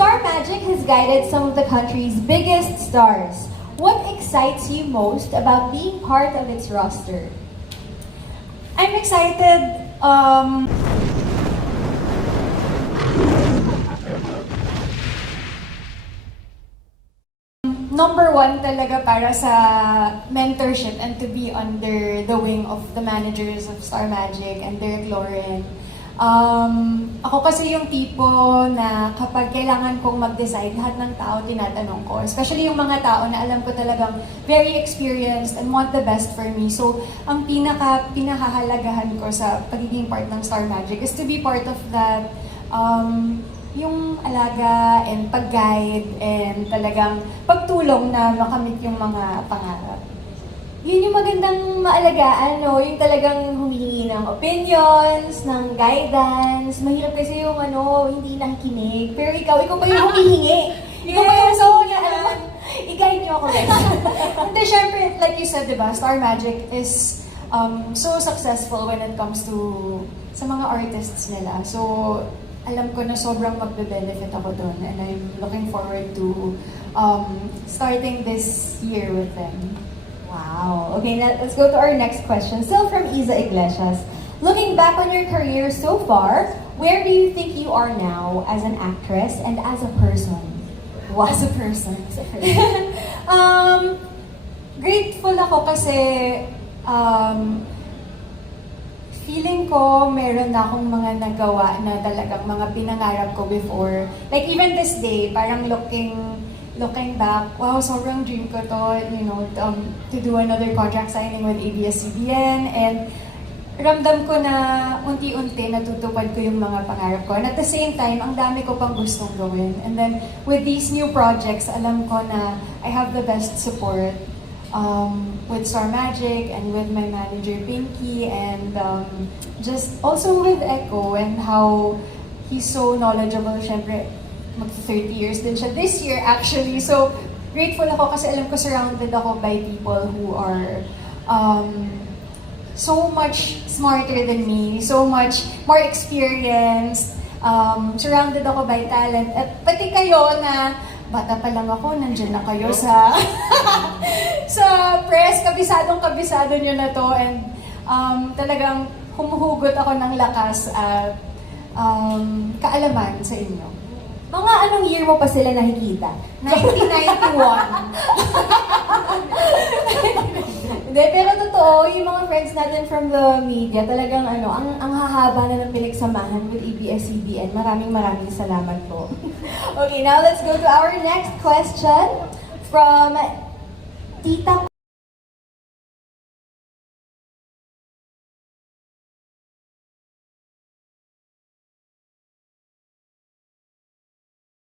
Star Magic has guided some of the country's biggest stars. What excites you most about being part of its roster? I'm excited. Number one talaga para sa mentorship and to be under the wing of the managers of Star Magic and Derek Lauren. Ako kasi yung tipo na kapag kailangan kong mag-decide, lahat ng tao tinatanong ko. Especially yung mga tao na alam ko talagang very experienced and want the best for me. So, ang pinahahalagahan ko sa pagiging part ng Star Magic is to be part of that yung alaga and pag-guide and talagang pagtulong na makamit yung mga pangarap. Yun yung magandang maalagaan, no? Yung talagang humihingi ng opinions, ng guidance. Mahirap kasi yung hindi nakikinig. Pero ikaw pa yung humihingi. Ikaw pa yung i-guide niyo ako, guys. Hindi, syempre, like you said, diba, Star Magic is so successful when it comes to sa mga artists nila. So, alam ko na sobrang magbe-benefit ako doon and I'm looking forward to starting this year with them. Wow. Okay, let's go to our next question. Still from Isa Iglesias. Looking back on your career so far, where do you think you are now as an actress and as a person? Wow. As a person. Grateful ako kasi feeling ko meron na akong mga nagawa na talagang mga pinangarap ko before. Like even this day, parang looking back, wow, sobrang dream ko to, to do another contract signing with ABS-CBN, and ramdam ko na unti-unti natutupad ko yung mga pangarap ko. And at the same time, ang dami ko pang gustong gawin. And then with these new projects, alam ko na I have the best support with Star Magic and with my manager Pinky, and just also with Echo and how he's so knowledgeable. Syempre, mag-30 years din siya this year actually. So, grateful ako kasi alam ko surrounded ako by people who are so much smarter than me, so much more experienced, surrounded ako by talent. At pati kayo na bata pa lang ako, nandiyan na kayo sa sa press, kabisado nyo na to, and talagang humuhugot ako ng lakas at kaalaman sa inyo. Mga anong year mo pa sila nakikita? 1991. Hindi, pero totoo, yung mga friends natin from the media, talagang ang hahaba na ng pinagsamahan with ABS-CBN. Maraming salamat po. Okay, now let's go to our next question from Tita